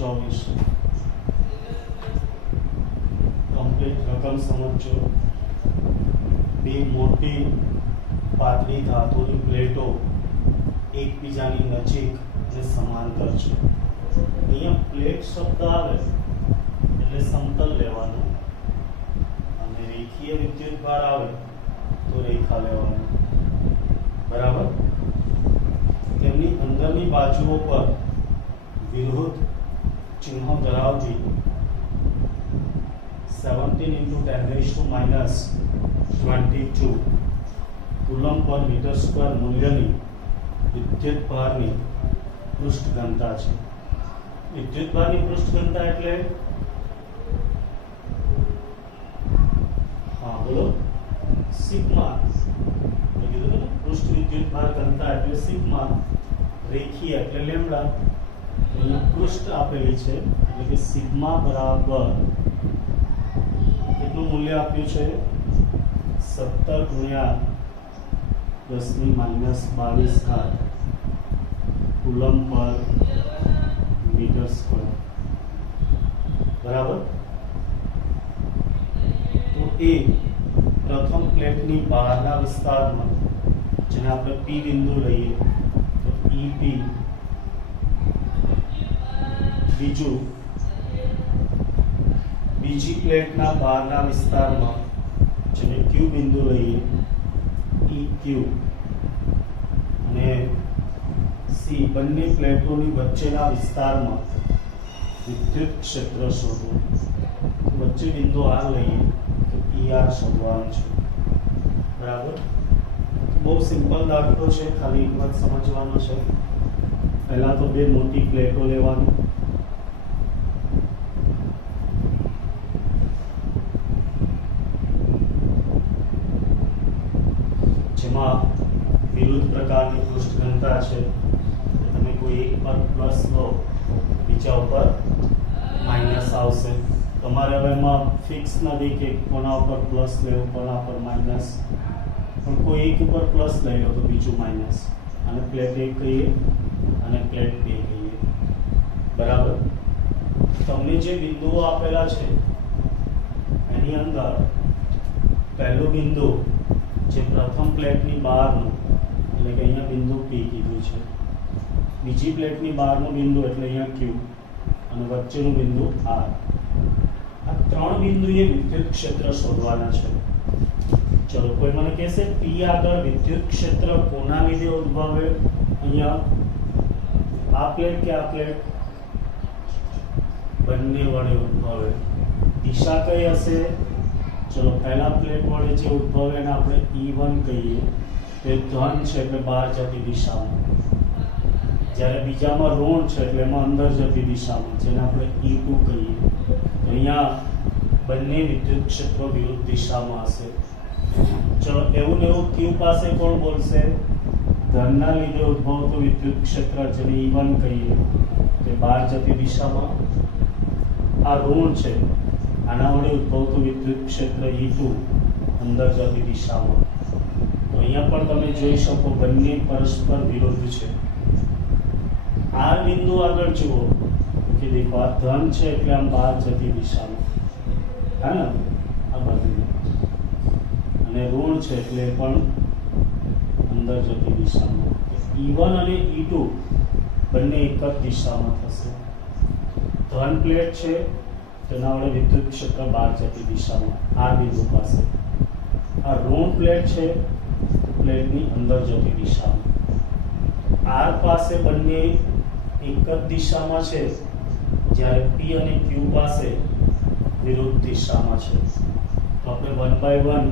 24 complete રકમ સમજો. બે મોટી પાતળી ધાતુની પ્લેટો એકબીજાની નજીક અને સમાંતર છે. અહીંયા પ્લેટ શબ્દ આવે એટલે સમતલ લેવાનું અને રેખીય વિદ્યુતભાર આવે તો રેખા લેવાનું. બરાબર. તેમની અંદરની બાજુઓ પર વિરુદ્ધ ચિહ્નો ધરાવતી 17 × 10⁻22 કુલમ પર મીટર સ્ક્વેર મૂલ્યની વિદ્યુતભારની પૃષ્ઠ ઘનતા છે. વિદ્યુતભારની પૃષ્ઠ ઘનતા એટલે બોલો સિગ્મા. કીધું ને પૃષ્ઠ વિદ્યુતભાર ઘનતા એટલે સિગ્મા. રેખીય એટલે લેમ્ડા. અહીંયા પૃષ્ઠ આપેલી છે એટલે કે સિગ્મા બરાબર કેટલું મૂલ્ય આપ્યું છે? 17 × 10⁻22 કુલમ પર મીટર સ્ક્વેર. બરાબર. તો એ પ્રથમ પ્લેટની બહારના વિસ્તારમાં જેને આપણે પી બિંદુ લઈએ તો EP. બીજું બીજી પ્લેટના બહારના વિસ્તારમાં જેને Q બિંદુ લઈએ EQ. અને C બંને પ્લેટોની વચ્ચેના વિસ્તારમાં વિદ્યુત ક્ષેત્ર શોધો. વચ્ચે બિંદુ R લઈએ તો ER શોધવાનું છે. બરાબર. બહુ સિમ્પલ દાખલો છે, ખાલી એક વાત સમજવાનો છે. પહેલા તો બે મોટી પ્લેટો લેવાની, જેમાં વિરુદ્ધ પ્રકારની પૃષ્ઠ ઘનતા છે. તમે કોઈ એક પર પ્લસ લો, બીજા ઉપર માઇનસ આવશે. તમારે હવે એમાં ફિક્સ નથી કે કોના ઉપર પ્લસ લેવું, કોના પર માઇનસ, પણ કોઈ એક ઉપર પ્લસ લઈ લો તો બીજું માઇનસ. અને પ્લેટ 1 કહીએ અને પ્લેટ 2 કહીએ. બરાબર. તમને જે બિંદુઓ આપેલા છે એની અંદર પહેલું બિંદુ જે પ્રથમ પ્લેટની બહારનું એટલે કે અહીંયા બિંદુ P કીધું છે. બીજી પ્લેટની બહારનું બિંદુ એટલે અહીંયા Q અને વચ્ચેનું બિંદુ R. આ ત્રણ બિંદુએ વિદ્યુત ક્ષેત્ર શોધવાના છે. ચલો, કોઈ મને કહેશે P આગળ વિદ્યુત ક્ષેત્ર કોના લીધે ઉદ્ભવે? અહીંયા આ પ્લેટ કે આ પ્લેટ? બંને વડે ઉદ્ભવે. દિશા કઈ હશે? ચલો, પહેલા પ્લેટ વડે જે ઉદ્ભવે એને આપણે E1 કહીએ, તે ધન છે એટલે બહાર જતી દિશામાં. જ્યારે બીજામાં ઋણ છે એટલે એમાં અંદર જતી દિશામાં, જેને આપણે E2 કહીએ. અહીંયા બંને વિદ્યુત ક્ષેત્રો વિરુદ્ધ દિશામાં હશે. ચલો, એવું ને એવું Q પાસે કોણ બોલશે? ધનના લીધે ઉદ્ભવતું વિદ્યુત ક્ષેત્ર જેને E1 કહીએ તે બહાર જતી દિશામાં. આ ઋણ છે, આના વડે ઉદ્ભવતું વિદ્યુત ક્ષેત્ર E2 અંદર જતી દિશામાં. તો અહીંયા પણ તમે જોઈ શકો બંને પરસ્પર વિરુદ્ધ છે. R બિંદુ આગળ જુઓ કે દેખો આ ધન છે એટલે આમ બહાર જતી દિશામાં, હા ને, આ બાજુ. અને ઋણ છે એટલે પણ અંદર જતી દિશામાં. E1 અને E2 બંને એક જ દિશામાં થશે. ધન પ્લેટ છે તેના વડે વિદ્યુત ક્ષેત્ર બહાર જતી દિશામાં આ બિંદુ પાસે. આ ઋણ પ્લેટ છે તો પ્લેટની અંદર જતી દિશામાં. R પાસે બંને એક જ દિશામાં છે, જ્યારે P અને Q પાસે વિરુદ્ધ દિશામાં છે. તો આપણે 1 by 1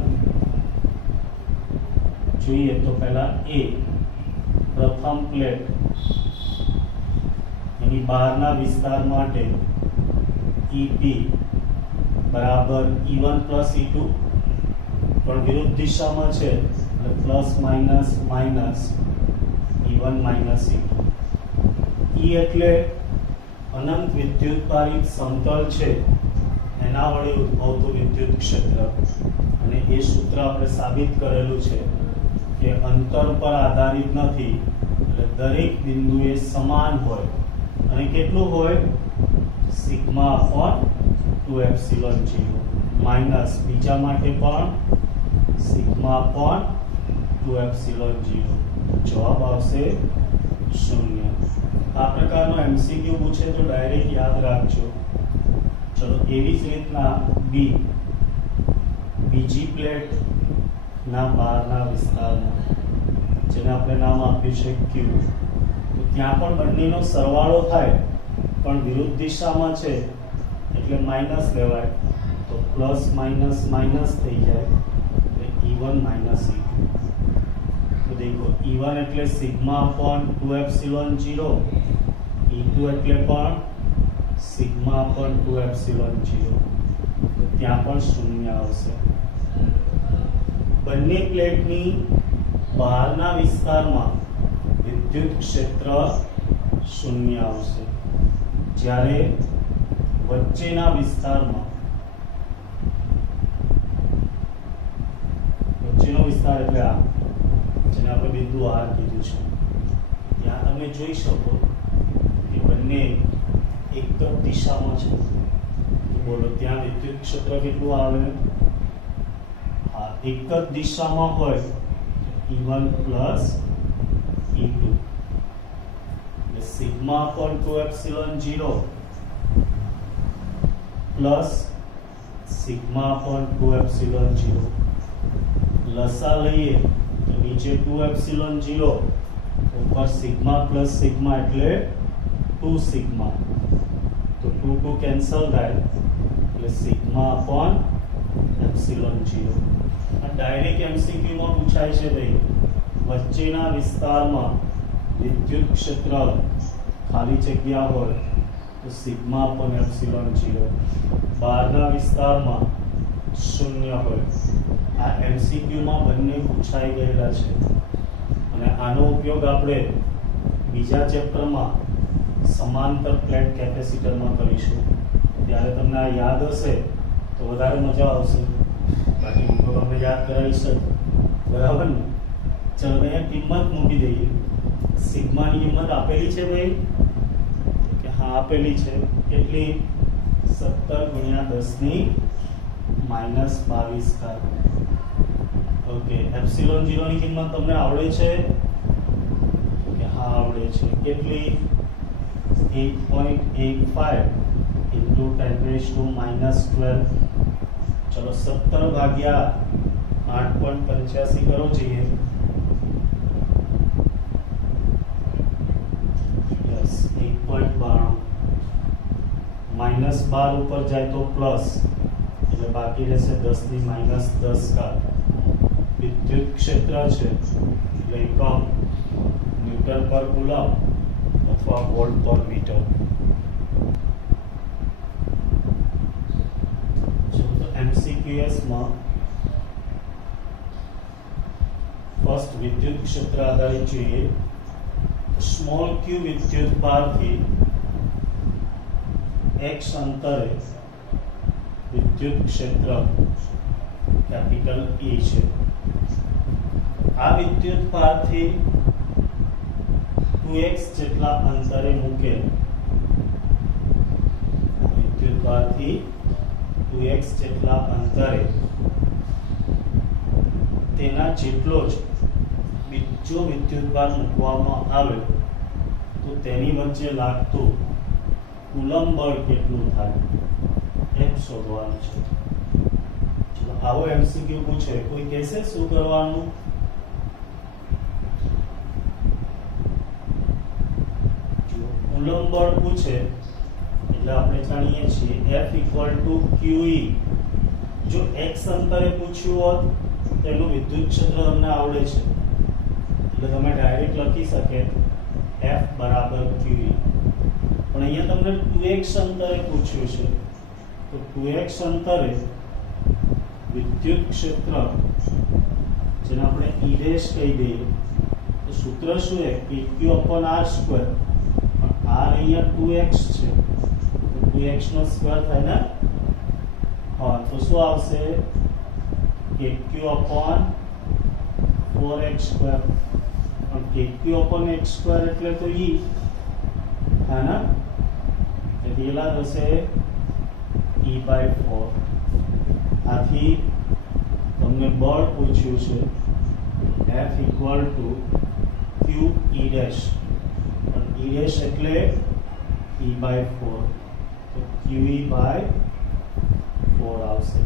જોઈએ. તો પહેલા A પ્રથમ પ્લેટ એની બહારના વિસ્તાર માટે EP બરાબર E1 plus E2 પણ વિરુદ્ધ દિશામાં છે એટલે plus minus minus E1 minus E2. E એટલે અનંત વિદ્યુતભારિત સમતલ છે એના વડે ઉદ્ભવતું વિદ્યુત ક્ષેત્ર. અને એ સૂત્ર આપણે સાબિત કરેલું છે કે અંતર પર આધારિત નથી, એટલે દરેક બિંદુએ સમાન હોય. અને કેટલું હોય? સિગ્મા અપોન 2 એપ્સિલોન 0 માઇનસ બીજા માટે પણ સિગ્મા અપોન 2 એપ્સિલોન 0. જવાબ આવશે 0. આ પ્રકારનો એમસીક્યુ પૂછે તો ડાયરેક્ટ યાદ રાખજો. ચલો એવી જ રીતના બીજી પ્લેટ ના બહારના વિસ્તારમાં જેને આપણે નામ આપ્યું છે ક્યુ, તો ત્યાં પણ બંનેનો સરવાળો થાય પણ વિરુદ્ધ દિશામાં છે એટલે માઇનસ લેવાય, તો પ્લસ માઇનસ માઇનસ થઈ જાય એટલે E1 માઇનસ E2. તો દેખો E1 એટલે સિગ્મા અપોન 2 એપ્સિલોન 0, E2 એટલે પણ સિગ્મા અપોન 2 એપ્સિલોન 0. તો ત્યાં પણ શૂન્ય આવશે. બંને પ્લેટની બહારના વિસ્તારમાં વિદ્યુત ક્ષેત્ર શૂન્ય આવશે, જ્યારે વચ્ચેના વિસ્તારમાં વચ્ચેનો વિસ્તાર એટલે આ જેને આપણે બિંદુ R કીધું છે, ત્યાં તમે જોઈ શકો કે બંને એક જ દિશામાં છે. તો બોલો ત્યાં વિદ્યુત ક્ષેત્ર કેટલું આવે? હા, એક જ દિશામાં હોય E1 પ્લસ E2 એટલે sigma upon 2 epsilon 0 plus sigma upon 2 epsilon 0. લસા લઈએ તો નીચે 2 એપ્સિલોન 0 ઉપર સિગ્મા પ્લસ સિગ્મા એટલે 2 સિગ્મા, તો 2 કેન્સલ થાય એટલે સિગ્મા અપોન એપ્સિલોન 0. આ ડાયરેક્ટ એમસીક્યુ માં પૂછાય છે ભાઈ, વચ્ચેના વિસ્તારમાં વિદ્યુત ક્ષેત્ર ખાલી જગ્યા હોય તો સિગ્મા અપોન એપ્સિલોન 0, બહારના વિસ્તારમાં શૂન્ય હોય. આ એમસીક્યુ માં બંને પૂછાઈ ગયેલા છે અને આનો ઉપયોગ આપણે બીજા ચેપ્ટરમાં સમાંતર પ્લેટ કેપેસિટરમાં કરીશું. ત્યારે તમને આ યાદ હશે તો વધારે મજા આવશે, બાકી હું તો તમને યાદ કરાવી શકું. બરાબર ને? ચલો અહીંયા કિંમત મૂકી દઈએ. સિગ્માની કિંમત આપેલી છે ભાઈ કે હા આપેલી છે. કેટલી? 17 ગુણ્યા 10 ની માઇનસ 22 ઓકે. એપ્સિલોન 0 ની કિંમત તમને આવડે છે કે હા આવડે છે. કેટલી? 8.85 into 10⁻⁻12. ચલો 17 ભાગ્યા 8.85 કરો જોઈએ. યસ 1.92 માઇનસ 12 ઉપર જાય તો પ્લસ એટલે બાકી રહેશે 10 ની માઇનસ 10 વિદ્યુત ક્ષેત્ર છે એટલે એકમ ન્યૂટન પર કુલમ અથવા વોલ્ટ પર મીટર. MCQS માં ફર્સ્ટ વિદ્યુત ક્ષેત્ર આધારિત જોઈએ. સ્મોલ q વિદ્યુત ભારથી x અંતરે વિદ્યુત ક્ષેત્ર કેપિટલ E છે. આ વિદ્યુત ભારથી 2x જેટલા અંતરે મૂકેલ વિદ્યુત ભારથી 2x જેટલા અંતરે તેના જેટલો જ બીજો વિદ્યુતભાર મૂકવામાં આવે તો તેની વચ્ચે લાગતું કુલમ બળ કેટલું થાય એમ શોધવાનું છે. ચલો આવો એમસીક્યુ પૂછે, કોઈ કહેશે શું કરવાનું? કુલમ બળ પૂછે એટલે આપણે જાણીએ છીએ F = QE. જો x અંતરે પૂછ્યું હોત તેનું વિદ્યુત ક્ષેત્ર તમને આવડે છે એટલે તમે ડાયરેક્ટ લખી શકે F = QE. પણ અહીંયા તમને 2x અંતરે પૂછ્યું છે તો 2x અંતરે વિદ્યુત ક્ષેત્ર જેને આપણે E' કહી દઈએ તો સૂત્ર શું છે? Q/r². પણ r અહીંયા 2x છે તો 2x નો સ્ક્વેર થાય ને. હા, તો શું આવશે? Q/4x². પણ Q/x² એટલે તો E હે ને, તેથી કેટલા થશે E/4. આથી તમને બળ પૂછ્યું છે F equal to QE dash. પણ E dash એટલે E/4, તો QE/4 આવશે.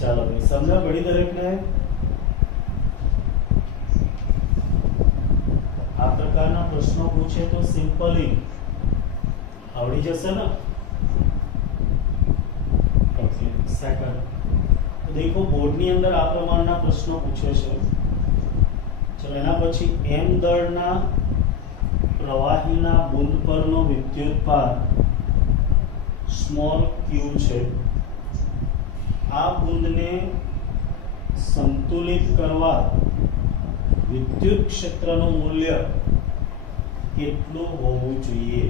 ચાલો ભાઈ, સમજ પડી દરેકને? આ પ્રકારના પ્રશ્નો પૂછે તો સિમ્પલી આવડી જશે ને. ઓકે, સેકન્ડ તો દેખો બોર્ડની અંદર આ પ્રમાણના પ્રશ્નો પૂછે છે. ચલો એના પછી m દળના પ્રવાહીના બુંદ પરનો વિદ્યુતભાર સ્મોલ q છે. આ બુંદને સંતુલિત કરવા વિદ્યુત ક્ષેત્રનું મૂલ્ય કેટલું હોવું જોઈએ?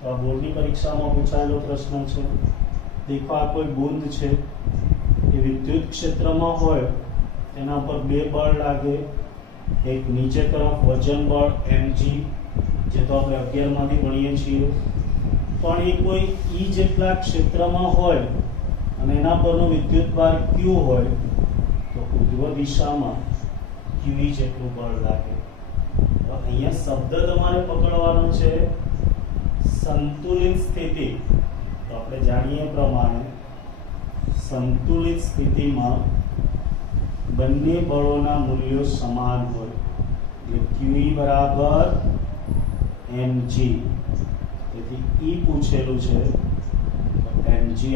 તો આ બોર્ડની પરીક્ષામાં પૂછાયેલો પ્રશ્ન છે. દેખો આ કોઈ બુંદ છે, એ વિદ્યુત ક્ષેત્રમાં હોય તેના પર બે બળ લાગે. એક નીચે તરફ વજન બળ mg, જે તો આપણે 11 માંથી ભણીએ છીએ. પણ એ કોઈ E જેટલા ક્ષેત્રમાં હોય અને એના પરનો વિદ્યુતભાર Q હોય તો ઉર્ધ્વ દિશામાં QE જેટલું બળ લાગે. તો અહીંયા શબ્દ તમારે પકડવાનો છે સંતુલિત સ્થિતિ. તો આપણે જાણીએ પ્રમાણે સંતુલિત સ્થિતિમાં બંને બળોના મૂલ્યો સમાન હોય, એટલે QE બરાબર mg. તેથી E પૂછેલું છે તો mg/q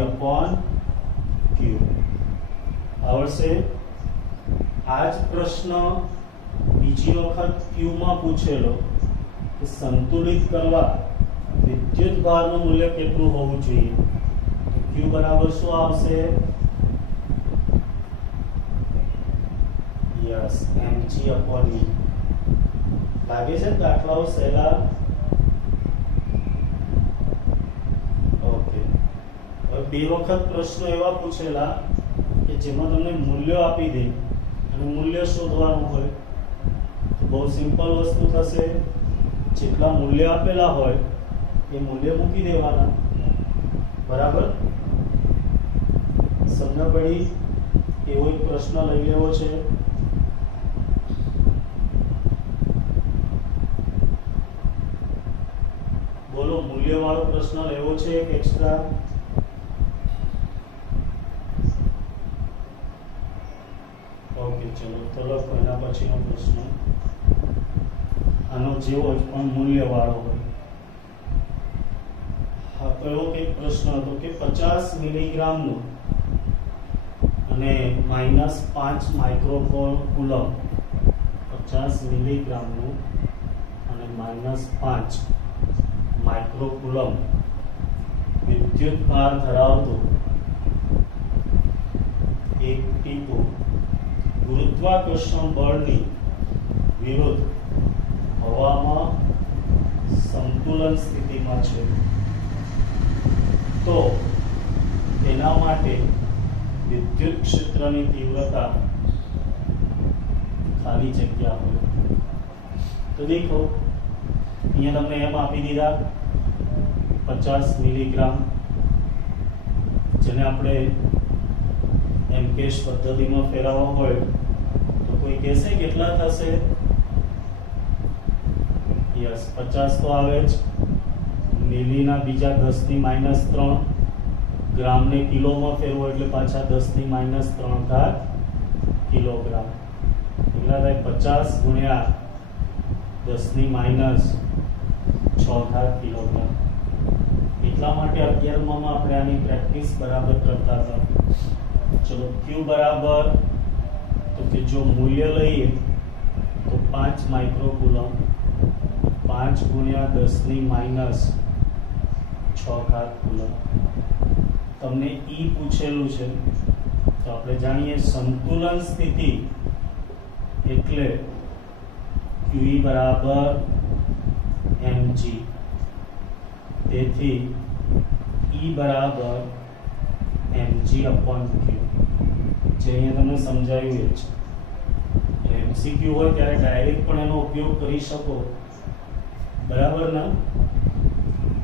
આવશે. આ જ પ્રશ્ન બીજી વખત Q માં પૂછેલો કે સંતુલિત કરવા વિદ્યુતભારનું મૂલ્ય કેટલું હોવું જોઈએ. તો Q બરાબર શું આવશે? Yes, mg/e. લાગે છે દાખલાઓ સહેલા? ઓકે, હવે બે વખત પ્રશ્નો એવા પૂછેલા કે જેમાં તમને મૂલ્યો આપી દે અને મૂલ્ય શોધવાનું હોય. તો બહુ સિમ્પલ વસ્તુ થશે. જેટલા મૂલ્ય આપેલા હોય એ મૂલ્ય મૂકી દેવાના. બરાબર? સમજ પડી? એવો એક પ્રશ્ન લઈ લેવો છે. બોલો, મૂલ્યવાળો પ્રશ્ન લેવો છે એક એક્સ્ટ્રા? ઓકે, ચલો તો લખો એના પછીનો પ્રશ્ન. આનો જેવો જ પણ મૂલ્યવાળો હોય. હા, તો એવો કંઈક પ્રશ્ન હતો કે 50 મિલીગ્રામનું અને -5 માઇક્રોકુલમ, 50 મિલીગ્રામનું અને -5 માઇક્રોકુલમ વિદ્યુતભાર ધરાવતું એક ટીપું ગુરુત્વાકર્ષણ બળની વિરુદ્ધ હવામાં સંતુલન સ્થિતિમાં છે, તો તેના માટે વિદ્યુત ક્ષેત્રની તીવ્રતા ખાલી જગ્યા હોય. તો દેખો અહીંયા તમને એમ આપી દીધા 50 મિલીગ્રામ, જેને આપણે એમકેશ પદ્ધતિમાં ફેરવવા હોય તો કોઈ કહેશે કેટલા થશે? યસ, 50 તો આવે જ. મિલીના બીજા 10⁻³ ગ્રામને કિલોમાં ફેરવો એટલે પાછા 10⁻³ કિલોગ્રામ. કેટલા થાય? 50 ગુણ્યા 10⁻⁶ કિલોગ્રામ. એટલા માટે 11માં આપણે આની પ્રેક્ટિસ બરાબર કરતા હતા. ચલો, Q બરાબર, તો કે જો મૂલ્ય લઈએ તો 5 માઇક્રોકુલમ, 5 ગુણ્યા 10⁻⁶ કુલમ. તમને E પૂછેલું છે તો આપણે જાણીએ સંતુલન સ્થિતિ એટલે QE બરાબર mg. તેથી E બરાબર mg/q, જે અહીંયા તમને સમજાવ્યું છે. MCQ હોય ત્યારે ડાયરેક્ટ પણ એનો ઉપયોગ કરી શકો. બરાબર ને?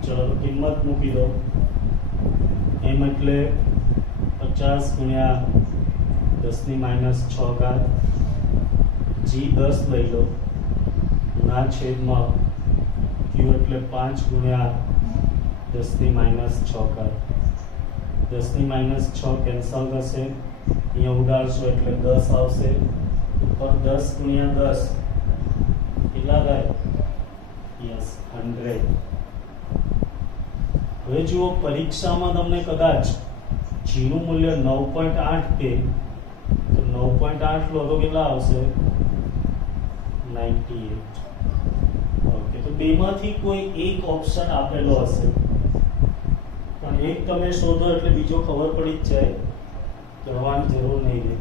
ચલો તો કિંમત મૂકી દો. m એટલે 50 ગુણ્યા 10 - 6 ઘાત. g 10 લઈ લો ના છેદમાં q એટલે 5 ગુણ્યા 10 - 6 ઘાત. 10 - 6 કેન્સલ થશે, અહીંયા ઉડાડશો એટલે 10 આવશે. ઉપર 10 ગુણ્યા 10 કેટલા થાય? યસ 100. હવે જુઓ, પરીક્ષામાં તમને કદાચ g નું મૂલ્ય 9.8 કે તો 9.8 લો તો કેટલા આવશે? 98. ઓકે, તો બેમાંથી કોઈ એક ઓપ્શન આપેલો હશે, પણ એક તમે શોધો એટલે બીજો ખબર પડી જ જાય, કરવાની જરૂર નહીં રહે.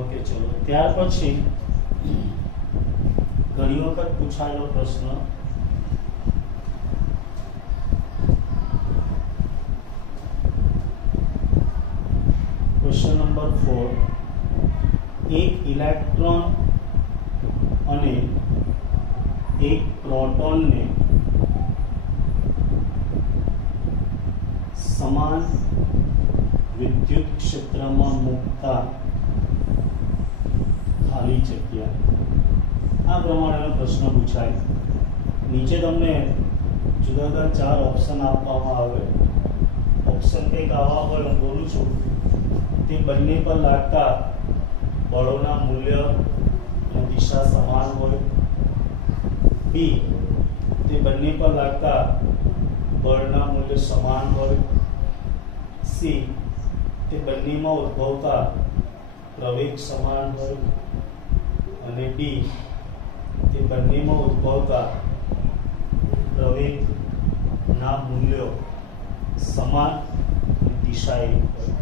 ઓકે, ચલો ત્યાર પછી ઘણી વખત પૂછાયેલો પ્રશ્ન, ક્વેશ્ચન નંબર 4. એક ઇલેક્ટ્રોન અને એક પ્રોટોનને સમાન વિદ્યુત ક્ષેત્રમાં મૂકતા ખાલી જગ્યા. આ પ્રમાણેનો પ્રશ્ન પૂછાય. નીચે તમને જુદા જુદા 4 ઓપ્શન આપવામાં આવે. ઓપ્શન કંઈક આવા હોય, હું બોલું છું, તે બંને પર લાગતા બળોના મૂલ્ય અને દિશા સમાન હોય. બી, તે બંને પર લાગતા બળના મૂલ્ય સમાન હોય. સી, તે બંનેમાં ઉદ્ભવતા પ્રવેગ સમાન હોય. અને ડી, તે બંનેમાં ઉદ્ભવતા પ્રવેગના મૂલ્યો સમાન દિશા એક હોય.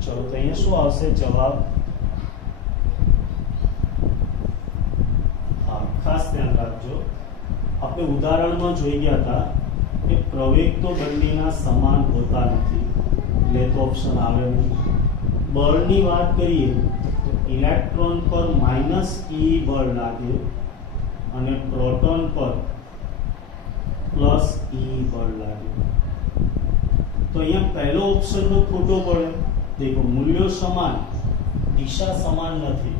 ચલો તો અહીંયા શું આવશે જવાબ? હા, ખાસ ધ્યાન રાખજો, આપણે ઉદાહરણમાં જોઈ ગયા હતા કે પ્રવેગ તો બંનેના સમાન હોતા નથી, એટલે તો ઓપ્શન આવે નહીં. બળની વાત કરીએ તો ઇલેક્ટ્રોન પર -e બળ લાગે અને પ્રોટોન પર +e બળ લાગે. તો અહીંયા પહેલો ઓપ્શન તો ખોટો પડે. દેખો, મૂલ્યો સમાન, દિશા સમાન નથી.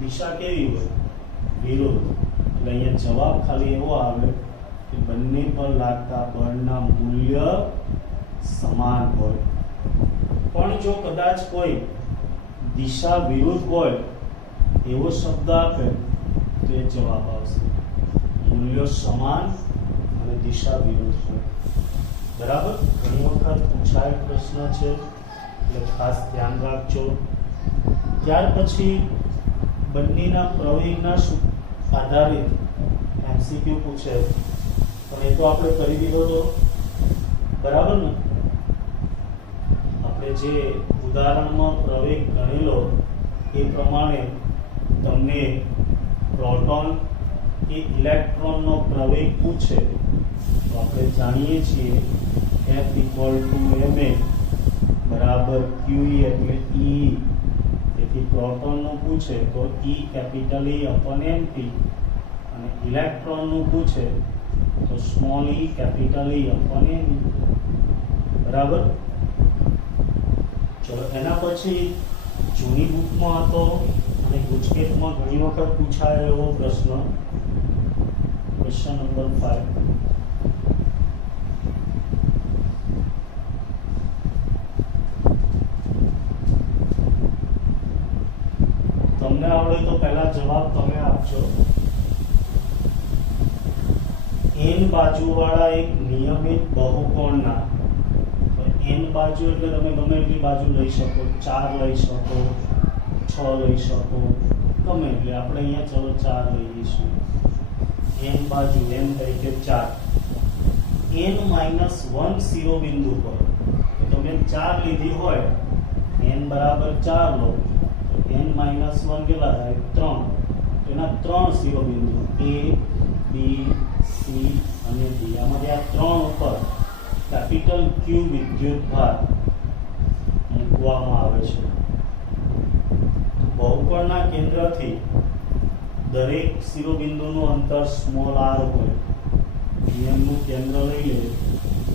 દિશા કેવી હોય? વિરુદ્ધ. એટલે અહીંયા જવાબ ખાલી એવો આવે કે બંને પર લાગતા બળના મૂલ્ય સમાન હોય. પણ જો કદાચ કોઈ દિશા વિરુદ્ધ હોય એવો શબ્દ આપે તો એ જવાબ આવશે. મૂલ્યો સમાન અને દિશા વિરુદ્ધ હોય. બરાબર? ઘણી વખત પૂછાયેલ પ્રશ્ન છે, એટલે ખાસ ધ્યાન રાખજો. ત્યાર પછી બંનેના પ્રવેગના આધારિત એમસીક્યુ પૂછે, પણ એ તો આપણે કરી દીધો તો, બરાબર ને? આપણે જે ઉદાહરણમાં પ્રવેગ ગણેલો એ પ્રમાણે તમને પ્રોટોન કે ઇલેક્ટ્રોનનો પ્રવેગ પૂછે તો આપણે જાણીએ છીએ F = ma બરાબર QE એટલે E. તેથી પ્રોટોનનું પૂછે તો E capital E upon mt, અને ઇલેક્ટ્રોનનું પૂછે તો small e capital E upon me. બરાબર? ચલો એના પછી જૂની બુકમાં હતો અને ગુજકેટમાં ઘણી વખત પૂછાયો એવો પ્રશ્ન, ક્વેશ્ચન નંબર 5. તમને આવડે તો પહેલા જવાબ તમે આપજો. n બાજુવાળા એક નિયમિત બહુકોણના, n બાજુ એટલે તમે ગમે એટલી બાજુ લઈ શકો, 4 લઈ શકો, 6 લઈ શકો, ગમે એટલે. આપણે અહીંયા ચલો 4 લઈ લઈશું. n બાજુ n તરીકે 4. n-1 શિરોબિંદુ પર તમે 4 લીધી હોય, n બરાબર 4 લો તો n-1 કેટલા થાય? 3. તો એના 3 શિરોબિંદુ a, b, c અને d. આમાંથી આ 3 ઉપર કેપિટલ Q વિદ્યુતભાર મૂકવામાં આવે છે. બહુકોણના કેન્દ્રથી દરેક શિરોબિંદુનું અંતર r હોય. નિયમનું કેન્દ્ર લઈ લે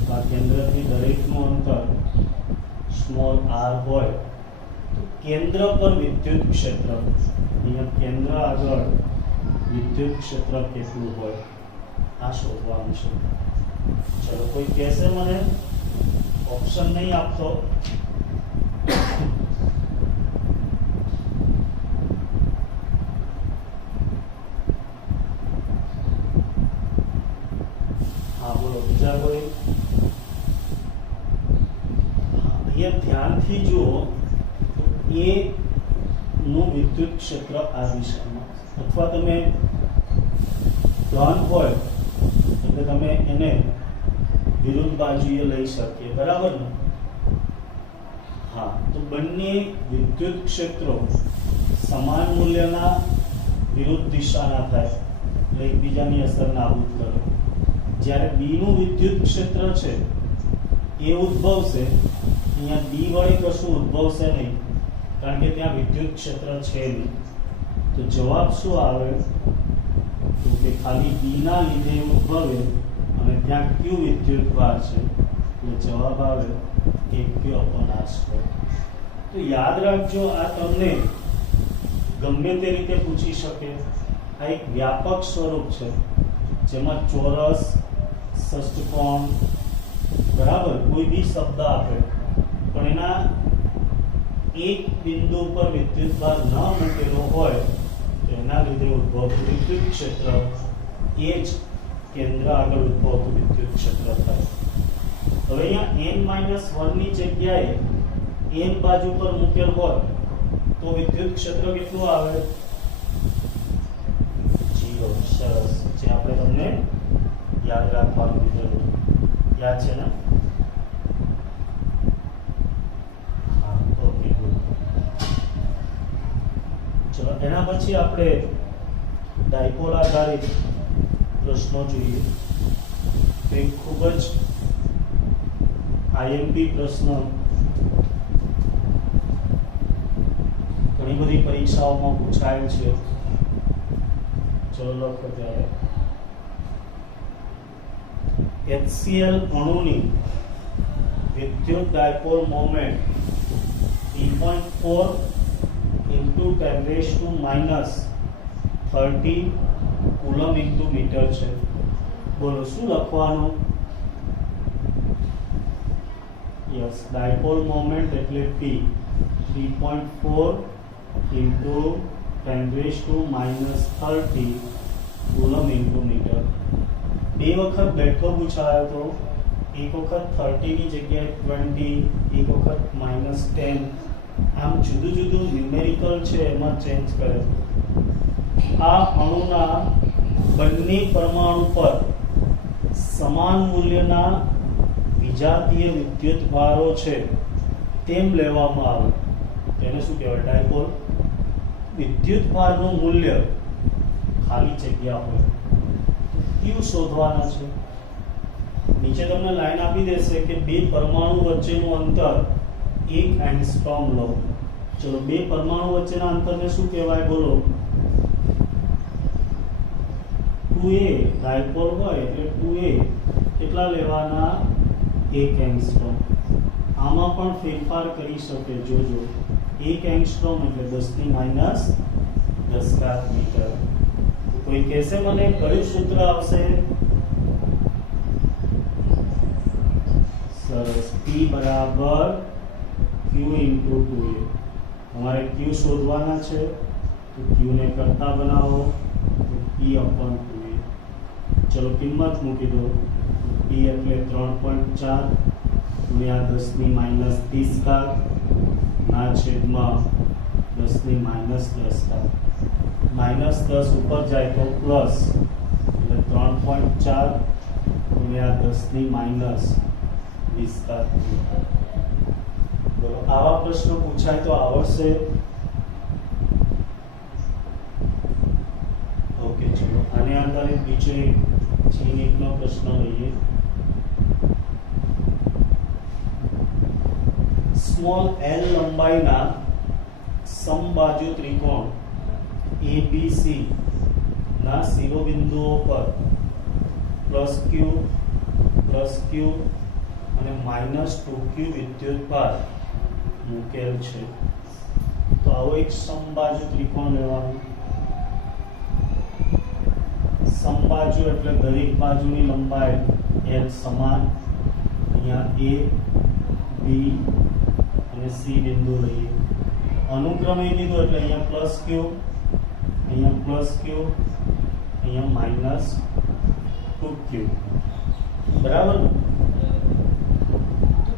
તો આ કેન્દ્રથી દરેકનું અંતર સ્મોલ r હોય તો કેન્દ્ર પર વિદ્યુત ક્ષેત્ર અહીંયા કેન્દ્ર આગળ વિદ્યુત ક્ષેત્ર કેટલું હોય આ શોધવાનું છે. ચલો કોઈ કહેશે મને ઓપ્શન નહીં આપતો હા બોલો બીજા કોઈ અહીંયા ધ્યાનથી જુઓ તો એ નું વિદ્યુત ક્ષેત્ર આ દિશામાં અથવા તમે ધન હોય એટલે તમે એને વિરુદ્ધ બાજુએ લઈ શકીએ બરાબર ને. હા તો બંને વિદ્યુત ક્ષેત્રો સમાન મૂલ્યના વિરુદ્ધ દિશાના થાય એટલે એકબીજાની અસર નાબૂદ કરે. જ્યારે બી નું વિદ્યુત ક્ષેત્ર છે એ ઉદ્ભવશે અહીંયા બી વડે કશું ઉદ્ભવશે નહીં કારણ કે ત્યાં વિદ્યુત ક્ષેત્ર છે નહીં. તો જવાબ શું આવે તો કે ખાલી બી ના લીધે ઉદ્ભવે અને ત્યાં ક્યુ વિદ્યુત ભાર છે એટલે જવાબ આવે કે Q/R². તો યાદ રાખજો આ તમને ગમે તે રીતે પૂછી શકે. આ એક વ્યાપક સ્વરૂપ છે જેમાં ચોરસ ષષ્ઠકોણ બરાબર કોઈ બી શબ્દ આપે પણ એના એક બિંદુ પર વિદ્યુત ભાર ન મૂકેલો હોય તો એના લીધે ઉદ્ભવતું વિદ્યુત ક્ષેત્ર એ જ કેન્દ્ર આગળ ઉદ્ભવતું વિદ્યુત ક્ષેત્ર થાય. હવે અહીંયા n-1 ની જગ્યાએ n બાજુ પર મૂકેલ હોય તો વિદ્યુત ક્ષેત્ર કેટલું આવે 0. સરસ જે આપણે તમને યાદ રાખવાનું કીધું યાદ છે ને. હા ઓકે ગુડ. ચલો એના પછી આપણે ડાયપોલ આધારિત પ્રશ્નો જોઈએ. તો એક ખૂબ જ આઈએમપી પ્રશ્ન ઘણી બધી પરીક્ષાઓમાં પૂછાયેલ છે. ચલો લખો ત્યારે HCl અણુની વિદ્યુત dipole moment 3.4 × 10⁻30 coulomb into metre છે. બોલો શું લખવાનું? યસ ડાયપોલ મોમેન્ટ એટલે P 3.4 × 10⁻30 કુલમ ઇન્ટુ મીટર. બે વખત બેઠો પૂછાયો તો એક વખત 30 ની જગ્યાએ 20 એક વખત -10 આમ જુદું જુદું ન્યુમેરિકલ છે એમાં ચેન્જ કરે. આ અણુના બંને પરમાણુ પર સમાન મૂલ્યના વિજાતીય વિદ્યુત ભારો છે તેમ લેવામાં આવે તેને શું કહેવાય ડાયપોલ. વિદ્યુત ભારનું મૂલ્ય ખાલી જગ્યા હોય ક્યુ શોધવાના છે. નીચે તમને લાઈન આપી દેશે કે બે પરમાણુ વચ્ચેનું અંતર 1 એંગસ્ટ્રોમ લો. ચલો બે પરમાણુ વચ્ચેના અંતરને શું કહેવાય બોલો? 2a. ડાયપોલ હોય એટલે 2a કેટલા લેવાના 1 એંગસ્ટ્રોમ. આમાં પણ ફેરફાર કરી શકે જોજો. 1 એંગસ્ટ્રોમ એટલે 10⁻10 મીટર. કોઈ કહેશે મને કયું સૂત્ર આવશે? સરસ P બરાબર Q × 2a. તમારે Q શોધવાના છે તો Q ને કરતા બનાવો તો P/2a. ચલો કિંમત મૂકી દો. P એટલે 3.4 × 10⁻30 ના છેદમાં 10⁻10 -10 ઉપર જાય તો પ્લસ એટલે 3.4 × 10⁻20. બોલો આવા પ્રશ્નો પૂછાય તો આવડશે. ઓકે ચલો આને આધારે બીજો એક જીનિકનો પ્રશ્ન લઈએ. સ્મોલ l લંબાઈના સમબાજુ ત્રિકોણ ABC ના શિરોબિંદુઓ પર પ્લસ ક્યુ અને -2q વિદ્યુતભાર મૂકેલ છે. તો આવો એક સમબાજુ ત્રિકોણ લેવાનો. સમબાજુ એટલે દરેક બાજુની લંબાઈ l સમાન. અહીંયા a b અને c બિંદુ લઈએ. અનુક્રમે કીધું એટલે અહીંયા પ્લસ ક્યુ, અહીંયા -2q. બરાબર.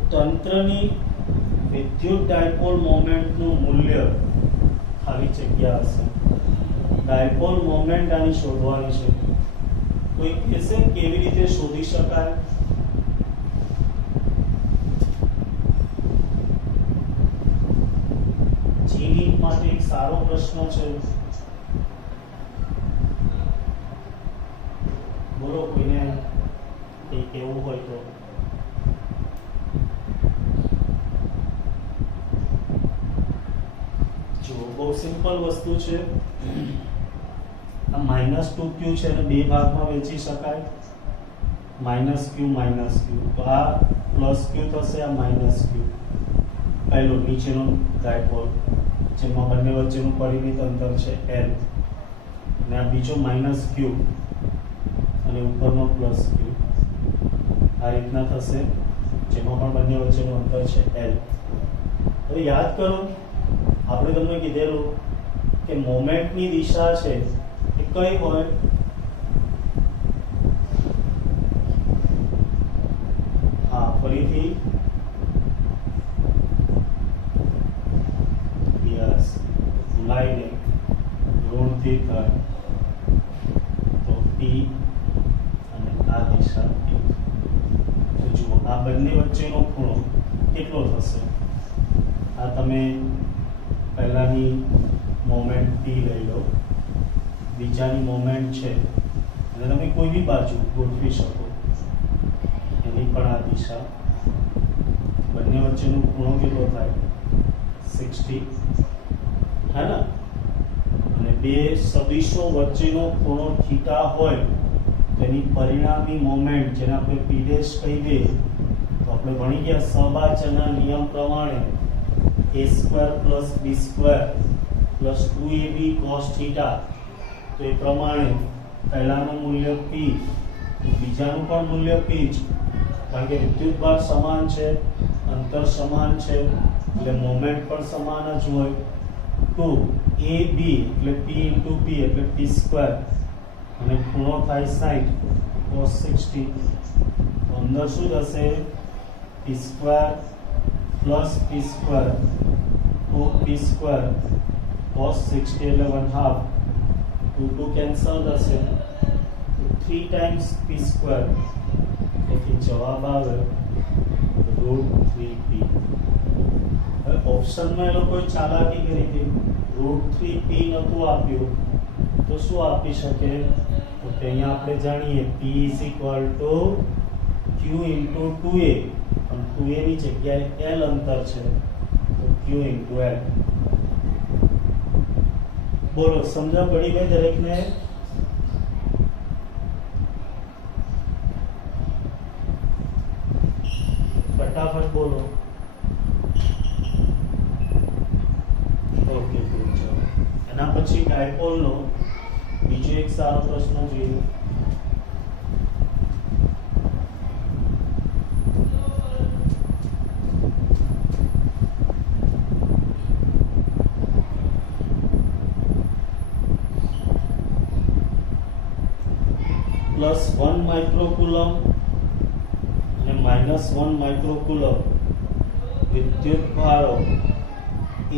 તંત્રની વિદ્યુત ડાયપોલ મોમેન્ટનું મૂલ્ય ખાલી જગ્યા હશે. ડાયપોલ મોમેન્ટ આની શોધવાની છે. કોઈ કહેશે કેવી રીતે શોધી શકાય? જીની માટે એક સારો પ્રશ્ન છે. બોલો, કોઈને કંઈ કહેવું હોય તો. જો બહુ સિમ્પલ વસ્તુ છે. આ -2q છે અને બે ભાગમાં વહેંચી શકાય. -q તો આ +q થશે, આ -q. પહેલો નીચેનો ડાયપોલ જેમાં બંને વચ્ચેનું પરિમિત અંતર છે l, અને આ બીજો -q અને ઉપરનો +q. આ રીતના થશે, જેમાં પણ બંને વચ્ચેનું અંતર છે l. હવે યાદ કરો, આપણે તમને કીધેલું કે મોમેન્ટની દિશા છે એ કઈ હોય? હા, ફરીથી યસ, ભૂલાઈને ઋણથી થાય તો p અને આ દિશા p. તો જુઓ, આ બંને વચ્ચેનો ખૂણો કેટલો થશે? આ તમે પહેલાની મોમેન્ટ p લઈ લો, બીજાની મોમેન્ટ છે અને તમે કોઈ બી બાજુ ગોઠવી શકો. એની પણ આ દિશા, બંને વચ્ચેનો ખૂણો કેટલો થાય? 60, હે ને? અને બે સદિશો વચ્ચેનો ખૂણો થીટા હોય તેની પરિણામી મોમેન્ટ, જેને આપણે p' કહી દઈએ, તો આપણે ભણી ગયા સહભાજનના નિયમ પ્રમાણે a² + b² + 2ab cos θ. તો એ પ્રમાણે પહેલાનું મૂલ્ય p, બીજાનું પણ મૂલ્ય p જ, કારણ કે વિદ્યુતભાર સમાન છે, અંતર સમાન છે, એટલે મોમેન્ટ પણ સમાન જ હોય. 2ab એટલે p × p એટલે p², અને ખૂણો થાય 60 cos 60. તો અંદર શું થશે? p² + p² 2p² cos 60 એટલે 1/2. 2 કેન્સલ થશે, 3 ટાઈમ્સ p². તેથી જવાબ આવે √3p. હવે ઓપ્શનમાં એ લોકોએ ચાલાકી કરી હતી, √3p નહોતું આપ્યું તો શું આપી શકે? તો કે અહીંયા આપણે જાણીએ p = q × 2a, પણ 2a ની જગ્યાએ l અંતર છે, તો q × l. બોલો, સમજણ પડી ગઈ દરેકને? ફટાફટ બોલો. Okay, good. ચલો, એના પછી ડાયપોલનો બીજો એક સારો પ્રશ્ન જોઈએ. +1 માઇક્રોકુલમ અને -1 માઇક્રોકુલમ વિદ્યુતભારો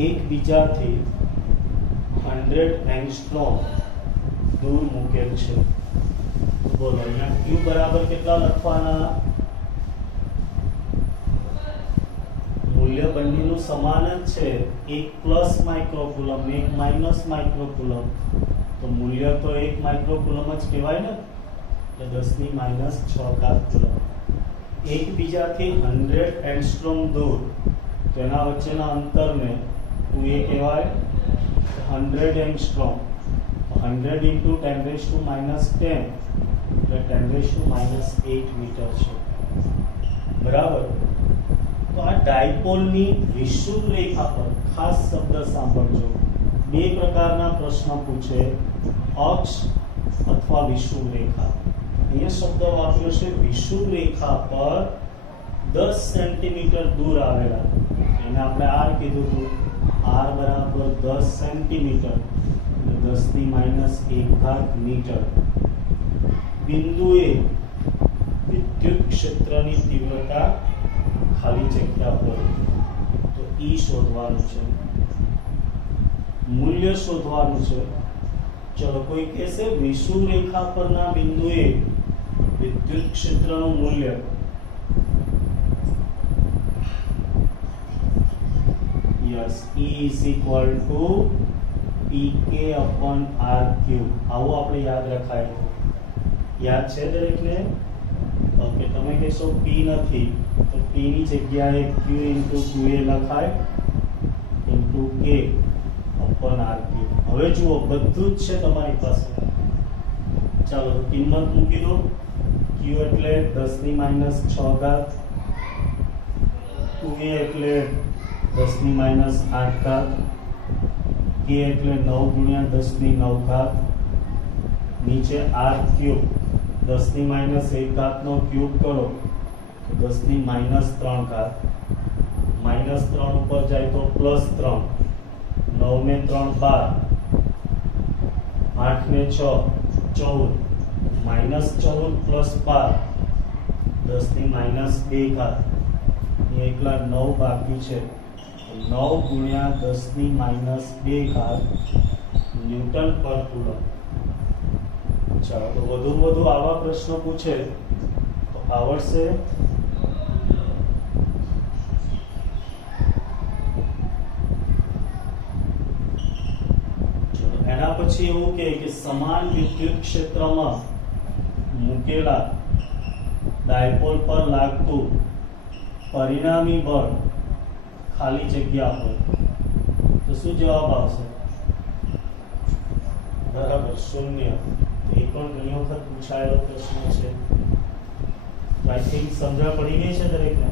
એકબીજાથી 100 એંગસ્ટ્રોમ દૂર મૂકેલ છે. બોલો, અહીંયા q બરાબર કેટલા લખવાના? મૂલ્ય બંનેનું સમાન જ છે, એક પ્લસ માઇક્રોકુલમ ને એક માઇનસ માઇક્રોકુલમ. તો મૂલ્ય તો 1 માઇક્રોકુલમ જ કહેવાય ને, એટલે 10⁻⁶ કુલમ. એકબીજાથી 100 એંગસ્ટ્રોમ દૂર, તો એના વચ્ચેના અંતરને 2a કહેવાય. 100 એંગસ્ટ્રોમ, 100 × 10⁻⁻10 એટલે 10⁻⁸ મીટર છે, બરાબર। તો આ ડાયપોલની વિષુવવૃત્ત રેખા પર ખાસ શબ્દ સાંભળજો, બે પ્રકારના પ્રશ્ન પૂછે, અક્ષ અથવા વિષુવવૃત્ત રેખા। અહીંયા શબ્દ વાપર્યો છે વિષુવવૃત્ત રેખા પર 10 સેન્ટીમીટર દૂર આવેલા, એને આપણે r કીધું હતું, r બરાબર 10 સેન્ટીમીટર એટલે 10⁻⁸ મીટર બિંદુએ વિદ્યુત ક્ષેત્રની તીવ્રતા ખાલી જગ્યા પર, તો E શોધવાનું છે, મૂલ્ય શોધવાનું છે। ચલો કોઈ કહેશે વિષુવવૃત્ત રેખા પરના બિંદુએ વિદ્યુત ક્ષેત્રનું મૂલ્ય, યસ, E = PK/r³, આવું આપણે યાદ રખાય, યાદ છે દરેકને? ઓકે, તમે કહેશો P નથી, તો P ની જગ્યાએ Q × QA લખાય × K/r³। હવે જુઓ બધું જ છે તમારી પાસે, ચાલો તો કિંમત મૂકી દો। Q એટલે 10⁻⁶, QA એટલે 10⁻⁸, K એટલે 9 × 10⁹, નીચે r³ 10⁻⁴ નો ક્યુબ કરો તો 10⁻3, -3 ઉપર જાય તો +3, 9 ને 3 12, 8 ને 6 14, -14 + 12 10⁻², એકલા 9 બાકી છે, 9 × 10⁻², ન્યૂટન પર કુલમ। ચાલો તો વધુ આવા પ્રશ્નો પૂછે તો આવડશે। એના પછી એવું કહે કે સમાન વિદ્યુત ક્ષેત્રમાં મૂકેલા ડાયપોલ પર લાગતું પરિણામી બળ ખાલી જગ્યા હોય તો શું જવાબ આવશે? બરાબર, 0। એ પણ ઘણી વખત પૂછાયેલો પ્રશ્ન છે। આઈ થિંક સમજણ પડી ગઈ છે દરેકને।